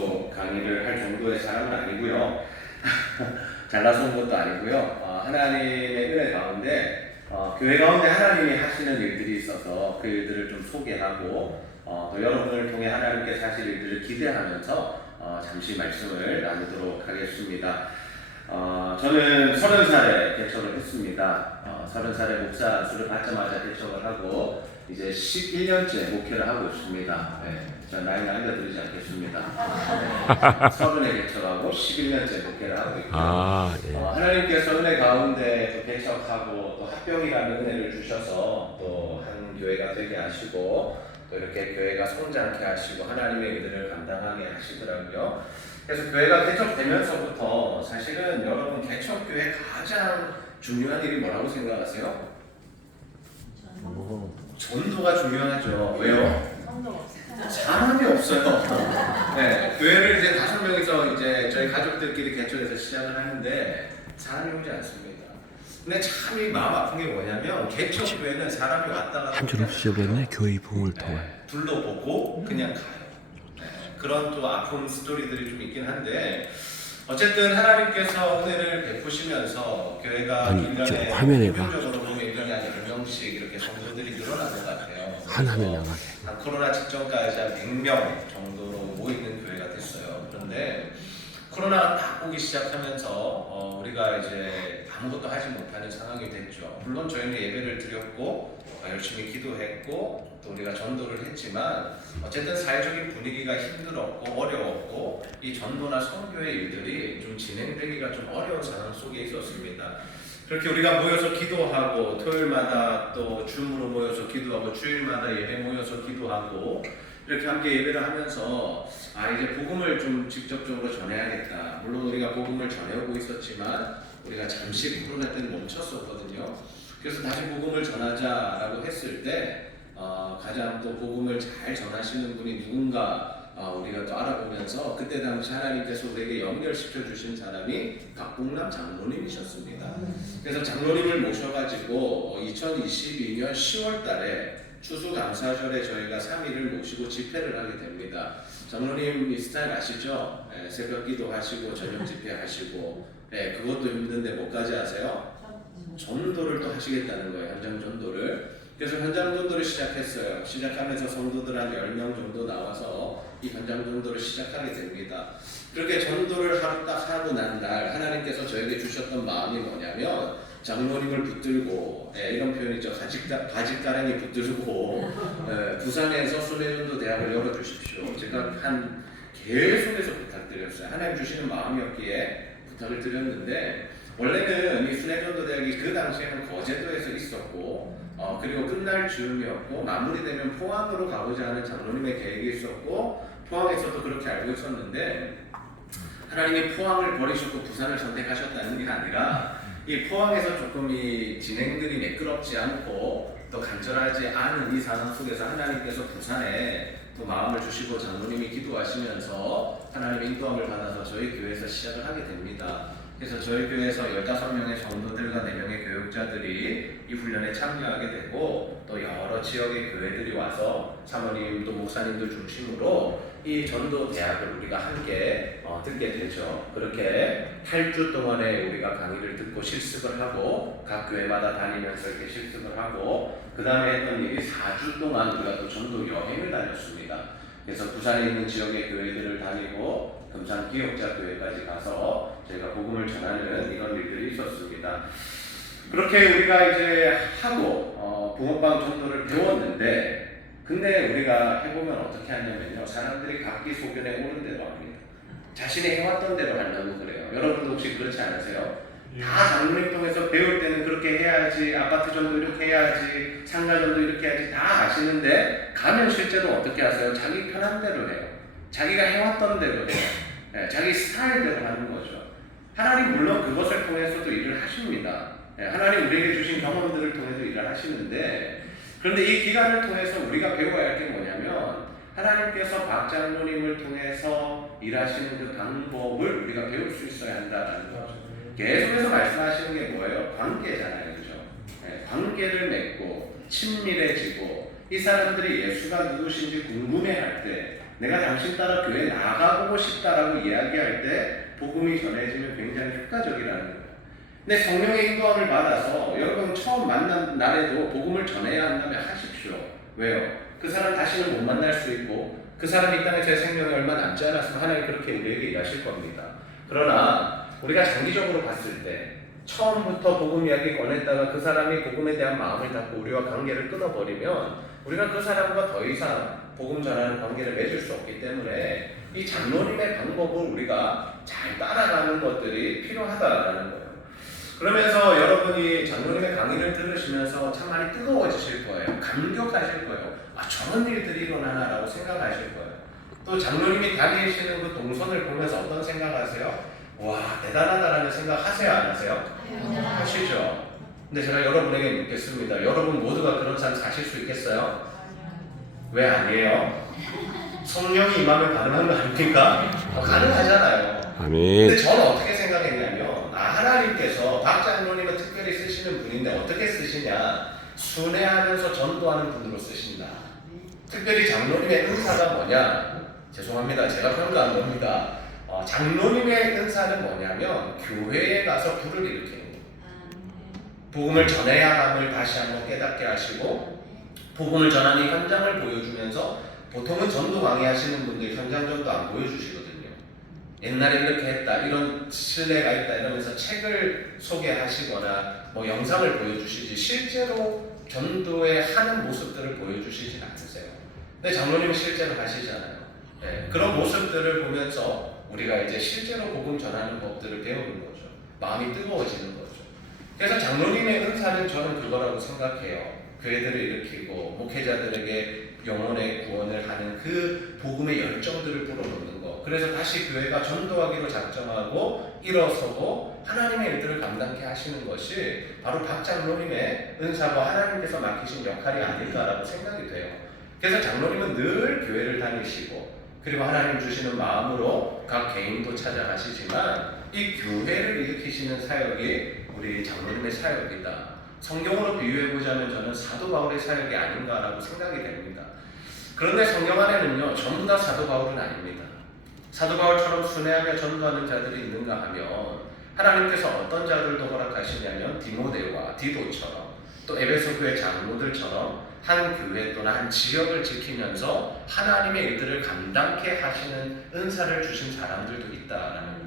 강의를 할 정도의 사람은 아니고요. 잘나서 온 것도 아니고요. 하나님의 은혜 가운데 교회 가운데 하나님이 하시는 일들이 있어서 그 일들을 좀 소개하고 또 여러분을 통해 하나님께서 하실 일들을 기대하면서 잠시 말씀을 나누도록 하겠습니다. 저는 30살에 개척을 했습니다. 30살에 목사 안수를 받자마자 개척을 하고 이제 11년째 목회를 하고 있습니다. 네, 저 나이는 알려드리지 않겠습니다. 네, 30에 개척하고 11년째 목회를 하고 있고요. 하나님께서 은혜 가운데 또 개척하고 또 합병이라는 은혜를 주셔서 또 한 교회가 되게 하시고 또 이렇게 교회가 성장케 하시고 하나님의 일들을 감당하게 하시더라고요. 그래서 교회가 개척되면서부터 사실은 여러분 개척교회 가장 중요한 일이 뭐라고 생각하세요? 전도가 중요하죠. 왜요? 사람이 없어요. 네, 교회를 이제 5명이서 이제 저희 가족들끼리 개척해서 시작을 하는데 사람이 오지 않습니다. 근데 참 이 마음 아픈 게 뭐냐면 개척교회는 사람이 왔다 갔다 한 줄 없이 버렸네. 교회 부흥을 통해 둘러보고 그냥 가요. 그런 또 아픈 스토리들이 좀 있긴 한데 어쨌든 하나님께서 은혜를 베푸시면서 교회가 1년에 평균적으로 보면 1년에 한 10명씩 이렇게 성도들이 늘어나는 것 같아요. 하나는 나가게. 한 코로나 직전까지 한 100명 정도로 모이는 교회가 됐어요. 그런데 코로나가 딱 오기 시작하면서 우리가 이제 아무것도 하지 못하는 상황이 됐죠. 물론 저희는 예배를 드렸고 열심히 기도했고 또 우리가 전도를 했지만 어쨌든 사회적인 분위기가 힘들었고 어려웠고 이 전도나 선교의 일들이 좀 진행되기가 좀 어려운 상황 속에 있었습니다. 그렇게 우리가 모여서 기도하고 토요일마다 또 줌으로 모여서 기도하고 주일마다 예배 모여서 기도하고 이렇게 함께 예배를 하면서 이제 복음을 좀 직접적으로 전해야겠다. 물론 우리가 복음을 전해오고 있었지만 우리가 잠시 코로나 때는 멈췄었거든요. 그래서 다시 복음을 전하자라고 했을 때 가장 또 복음을 잘 전하시는 분이 누군가 우리가 또 알아보면서 그때 당시 하나님께서 우리에게 연결시켜 주신 사람이 박봉남 장로님이셨습니다. 그래서 장로님을 모셔가지고 2022년 10월 달에 추수감사절에 저희가 3일을 모시고 집회를 하게 됩니다. 장로님 이 스타일 아시죠? 새벽 기도하시고 저녁 집회하시고 그것도 힘든데 뭐까지 하세요? 전도를 또 하시겠다는 거예요. 현장 전도를. 그래서 현장 전도를 시작했어요. 시작하면서 성도들 한 10명 정도 나와서 이 현장 전도를 시작하게 됩니다. 그렇게 전도를 하루 딱 하고 난 날 하나님께서 저에게 주셨던 마음이 뭐냐면 장로님을 붙들고 이런 표현이죠. 가짓가랑이 붙들고 부산에서 순회전도 대학을 열어주십시오. 제가 계속해서 부탁드렸어요. 하나님 주시는 마음이었기에 부탁을 드렸는데 원래는 이 순회전도 대학이 그 당시에는 거제도에서 있었고 그리고 끝날 즈음이었고 마무리되면 포항으로 가고자 하는 장로님의 계획이 있었고 포항에서도 그렇게 알고 있었는데 하나님이 포항을 버리셨고 부산을 선택하셨다는 게 아니라 이 포항에서 조금 이 진행들이 매끄럽지 않고 또 간절하지 않은 이 상황 속에서 하나님께서 부산에 또 마음을 주시고 장로님이 기도하시면서 하나님의 인도함을 받아서 저희 교회에서 시작을 하게 됩니다. 그래서 저희 교회에서 15명의 성도들과 4명의 교육자들이 이 훈련에 참여하게 되고 또 여러 지역의 교회들이 와서 사모님 또 목사님들 중심으로 이 전도 대학을 우리가 함께 듣게 되죠. 그렇게 8주 동안에 우리가 강의를 듣고 실습을 하고 각 교회마다 다니면서 이렇게 실습을 하고 그 다음에 했던 일이 4주 동안 우리가 또 전도 여행을 다녔습니다. 그래서 부산에 있는 지역의 교회들을 다니고 금산 기역자 교회까지 가서 저희가 복음을 전하는 이런 일들이 있었습니다. 그렇게 우리가 이제 하고 붕어빵 전도를 배웠는데 근데 우리가 해보면 어떻게 하냐면요. 사람들이 각기 소견에 오는 대로 합니다. 자신이 해왔던 대로 하려고 그래요. 여러분도 혹시 그렇지 않으세요? 다 장로님 통해서 배울 때는 그렇게 해야지, 아파트 전도 이렇게 해야지, 상가 전도 이렇게 해야지 다 아시는데 가면 실제로 어떻게 하세요? 자기 편한 대로 해요. 자기가 해왔던 대로 해요. 자기 스타일대로 하는 거죠. 하나님 물론 그것을 통해서도 일을 하십니다. 하나님 우리에게 주신 경험들을 통해서 일을 하시는데 그런데 이 기간을 통해서 우리가 배워야 할 게 뭐냐면 하나님께서 박 장로님을 통해서 일하시는 그 방법을 우리가 배울 수 있어야 한다는 거죠. 계속해서 말씀하시는 게 뭐예요? 관계잖아요. 그죠? 관계를 맺고 친밀해지고 이 사람들이 예수가 누구신지 궁금해할 때 내가 당신 따라 교회 나가보고 싶다라고 이야기할 때 복음이 전해지면 굉장히 효과적이라는 거예요. 근데 성령의 인도함을 받아서 여러분 처음 만난 날에도 복음을 전해야 한다면 하십시오. 왜요? 그 사람 다시는 못 만날 수 있고 그 사람이 이 땅에 제 생명이 얼마 남지 않았으면 하나님 그렇게 우리에게 일하실 겁니다. 그러나 우리가 장기적으로 봤을 때 처음부터 복음 이야기 꺼냈다가 그 사람이 복음에 대한 마음을 닫고 우리와 관계를 끊어버리면 우리가 그 사람과 더 이상 복음 전하는 관계를 맺을 수 없기 때문에 이 장로님의 방법을 우리가 잘 따라가는 것들이 필요하다라는 거예요. 그러면서 여러분이 장로님의 강의를 들으시면서 참 많이 뜨거워지실 거예요. 감격하실 거예요. 아, 저런 일들이 일어나나라고 생각하실 거예요. 또 장로님이 다니시는 그 동선을 보면서 어떤 생각하세요? 와, 대단하다라는 생각 하세요, 안 하세요? 하시죠. 근데 제가 여러분에게 묻겠습니다. 여러분 모두가 그런 삶 사실 수 있겠어요? 왜 아니에요? 성령이 임하면 가능한 거 아닙니까? 가능하잖아요. 아멘. 근데 저는 어떻게 생각했냐면 하나님께서 박 장로님은 특별히 쓰시는 분인데 어떻게 쓰시냐? 순회하면서 전도하는 분으로 쓰신다. 특별히 장로님의 은사가 뭐냐? 죄송합니다. 제가 평가한 겁니다. 장로님의 은사는 뭐냐면 교회에 가서 불을 일으키는 거예요. 복음을 전해야 함을 다시 한번 깨닫게 하시고 복음을 전하는 현장을 보여주면서 보통은 전도 강의하시는 분들 현장 전도 안 보여주시거든요. 옛날에 이렇게 했다, 이런 신뢰가 있다 이러면서 책을 소개하시거나 뭐 영상을 보여주시지 실제로 전도에 하는 모습들을 보여주시진 않으세요. 근데 장로님은 실제로 하시잖아요. 네, 그런 모습들을 보면서 우리가 이제 실제로 복음 전하는 법들을 배우는 거죠. 마음이 뜨거워지는 거죠. 그래서 장로님의 은사는 저는 그거라고 생각해요. 교회들을 일으키고 목회자들에게 영혼의 구원을 하는 그 복음의 열정들을 불어넣는 거. 그래서 다시 교회가 전도하기로 작정하고 일어서고 하나님의 일들을 감당케 하시는 것이 바로 박 장로님의 은사고 하나님께서 맡기신 역할이 아닐까라고 생각이 돼요. 그래서 장로님은 늘 교회를 다니시고 그리고 하나님 주시는 마음으로 각 개인도 찾아가시지만 이 교회를 일으키시는 사역이 우리 장로님의 사역이다. 성경으로 비유해보자면 저는 사도 바울의 사역이 아닌가라고 생각이 됩니다. 그런데 성경 안에는요, 전부 다 사도 바울은 아닙니다. 사도 바울처럼 순회하며 전도하는 자들이 있는가 하면 하나님께서 어떤 자들도 허락하시냐면 디모데와 디도처럼 또 에베소 교회 장로들처럼 한 교회 또는 한 지역을 지키면서 하나님의 일들을 감당케 하시는 은사를 주신 사람들도 있다라는 거예요.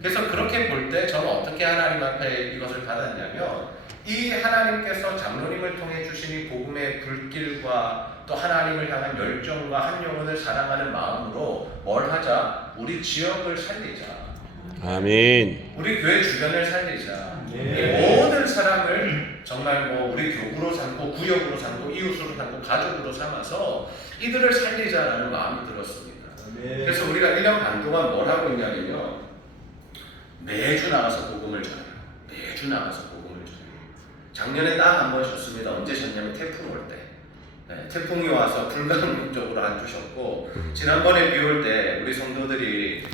그래서 그렇게 볼 때 저는 어떻게 하나님 앞에 이것을 받았냐면 이 하나님께서 장로님을 통해 주신 이 복음의 불길과 또 하나님을 향한 열정과 한 영혼을 사랑하는 마음으로 뭘 하자? 우리 지역을 살리자. 아멘. 우리 교회 주변을 살리자. 이 모든 사람을 정말 뭐 우리 교구로 삼고 구역으로 삼고 이웃으로 삼고 가족으로 삼아서 이들을 살리자라는 마음이 들었습니다. 그래서 우리가 1년 반 동안 뭘 하고 있냐면요, 매주 나가서 복음을 전해요. 매주 나가서 복음을 전해요. 작년에 딱 한 번 셨습니다. 언제 셨냐면 태풍 올 때. 네, 태풍이 와서 불가능적으로 안 주셨고 지난번에 비 올 때 우리 성도들이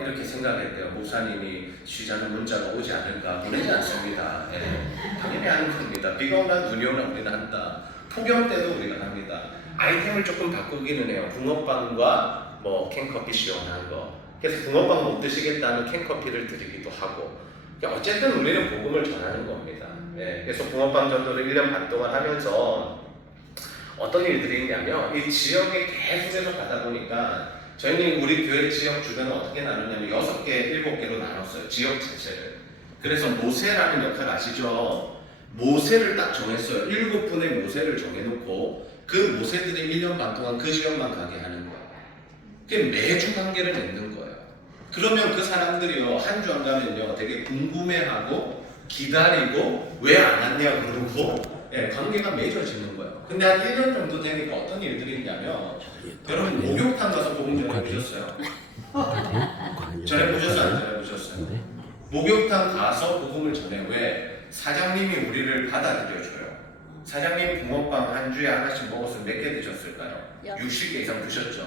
이렇게 생각했대요. 목사님이 쉬자는 문자가 오지 않을까. 보내지 않습니다. 네, 당연히 하는 겁니다. 비가 오나 눈이 오나 우리는 한다. 폭염 때도 우리가 합니다. 아이템을 조금 바꾸기는 해요. 붕어빵과 뭐 캔커피 시원한 거. 그래서 붕어빵 못 드시겠다는 캔커피를 드리기도 하고. 어쨌든 우리는 복음을 전하는 겁니다. 네, 그래서 붕어빵 전도를 1년 반 동안 하면서 어떤 일들이 있냐면 이 지역에 계속해서 가다 보니까 저희는 우리 교회 지역 주변을 어떻게 나누냐면 6개, 7개로 나눴어요. 지역 자체를. 그래서 모세라는 역할 아시죠? 모세를 딱 정했어요. 7분의 모세를 정해놓고 그 모세들이 1년 반 동안 그 지역만 가게 하는 거예요. 그게 매주 관계를 맺는 거예요. 그러면 그 사람들이요, 한 주 안 가면요 되게 궁금해하고 기다리고 왜 안 왔냐 그러고 관계가 맺어지는 거예요. 근데 한 1년 정도 되니까 어떤 일들이 있냐면 여러분 목욕탕 가서 복음 전해보셨어요? 전해보셨어요? 안 전해보셨어요? 목욕탕 가서 복음을 전해. 왜? 사장님이 우리를 받아들여줘요. 사장님이 붕어빵 한 주에 하나씩 먹었으면 몇 개 드셨을까요? 60개 이상 드셨죠?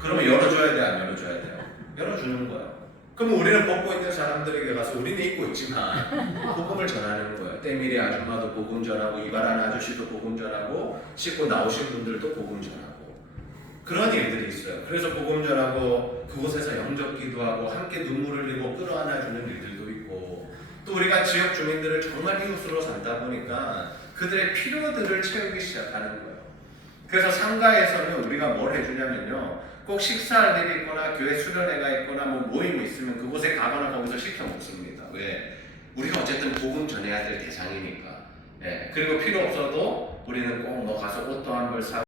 그러면 열어줘야 돼, 안 열어줘야 돼요? 열어주는 거예요. 그럼 우리는 벗고 있는 사람들에게 가서 우리는 입고 있지만 복음을 전하는 거예요. 때밀이 아줌마도 복음 전하고 이발하는 아저씨도 복음 전하고 씻고 나오신 분들도 복음 전하고. 그런 일들이 있어요. 그래서 복음 전하고 그곳에서 영접 기도하고 함께 눈물을 흘리고 끌어안아주는 일들도 있고, 또 우리가 지역 주민들을 정말 이웃으로 산다 보니까 그들의 필요들을 채우기 시작하는 거예요. 그래서 상가에서는 우리가 뭘 해주냐면요, 꼭 식사할 일이 있거나 교회 수련회가 있거나 뭐 모임이 있으면 그곳에 가거나 거기서 시켜 먹습니다. 왜? 우리가 어쨌든 복음 전해야 될 대상이니까. 예. 그리고 필요 없어도 우리는 꼭 뭐 가서 옷도 한 벌 사고